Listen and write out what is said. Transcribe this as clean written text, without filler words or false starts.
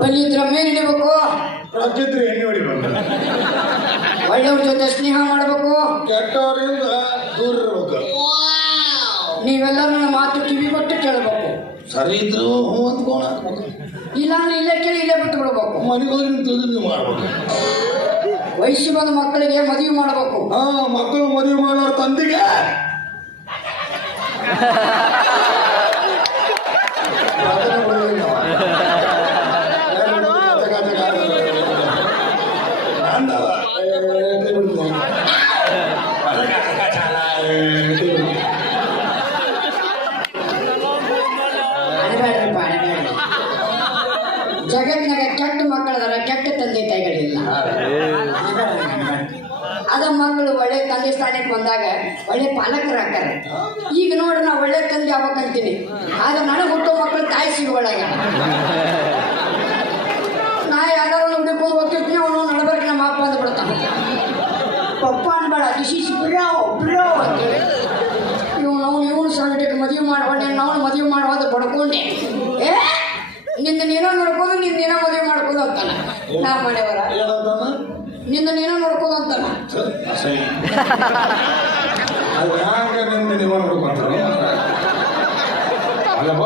ಬಲ್ಲಿದ್ರ ಮೇಲೆ ಹಿಡಿಬೇಕು, ರೊಕ್ಕಿದ್ರೆ ಎಣ್ಣೆ ಹೊಡಿಬೇಕು, ಒಳ್ಳೆಯವ್ರ ಜೊತೆ ಸ್ನೇಹ ಮಾಡಬೇಕು, ಕೆಟ್ಟವರಿಂದ ದೂರ ಇರ್ಬೇಕು. ನೀವೆಲ್ಲರೂ ನನ್ನ ಮಾತು ಕಿವಿ ಕೊಟ್ಟು ಕೇಳಬೇಕು. ಸರಿ ಇದ್ರು ಹ್ಞೂ ಅಂದ್ಕೋಣ, ಇಲ್ಲಾಂದ್ರೆ ಇಲ್ಲೇ ಕೇಳಿ ಇಲ್ಲೇ ಬಿಟ್ಟು ಬಿಡ್ಬೇಕು. ಮನೆಗೆ ಹೋಗಿ ತಿಳಿದು ನೀವು ಮಾಡ್ಬೇಕು. ವಯಸ್ಸು ಬಂದ ಮಕ್ಕಳಿಗೆ ಮದುವೆ ಮಾಡಬೇಕು. ಮಕ್ಕಳು ಮದುವೆ ಮಾಡೋರ ತಂದೆಗೆ ಜಗತ್ತಿನಾಗ ಕೆಟ್ಟ ಮಕ್ಕಳದಾರ, ಕೆಟ್ಟ ತಂದೆ ತಾಯಿಗಳಿಲ್ಲ. ಅದ ಮಕ್ಕಳು ಒಳ್ಳೆ ತಂದೆ ಸ್ಥಾನಕ್ಕೆ ಬಂದಾಗ ಒಳ್ಳೆ ಪಾಲಕರಾಗ್ತಾರೆ. ಈಗ ನೋಡ್ರಿ ನಾ ಒಳ್ಳೆ ತಂದೆ ಆಗ್ಬೇಕಂತೀನಿ, ಆದ್ರೆ ನನಗೆ ಹುಟ್ಟೋ ಮಕ್ಕಳು ತಾಯಿ ಸಿಗುವಳಾಗ ನಾ ಯಾವ್ದಾರು ಹುಡುಕೊಂಡು ಹೋಗ್ತಿರ್ತೀನಿ, ಅವನು ನಡಬರ್ಕ ನಮ್ಮ ಅಪ್ಪ ಅಂದ್ ಬಿಡ್ತಾನೆ. ಪಪ್ಪ ಅನ್ಬೇಡ, ದಿಶೀಶ್ ಬಿಡೋ ಬಿಡೋ ಅಂತೇಳಿ ಇವನು ಸಂಗಟಕ್ಕೆ ಮದುವೆ ಮಾಡ್ಕೊಂಡೆ, ನಾವು ಮದುವೆ ಮಾಡೋದು ಬಡ್ಕೊಂಡೆ. ನಿಂದ ನೀನೋ ನೋಡ್ಕೊಂಡು ನಿಂದ ನೀನೋ ಮದುವೆ ಮಾಡ್ಕೊಂಡು ಅಂತಾನ. ನಾ ಮನೆಯವರ ನಿಂದ ನೀನೋ ನೋಡ್ಕೊಂಡು ಅಂತಾನ. ಅಲ್ಲಪ್ಪ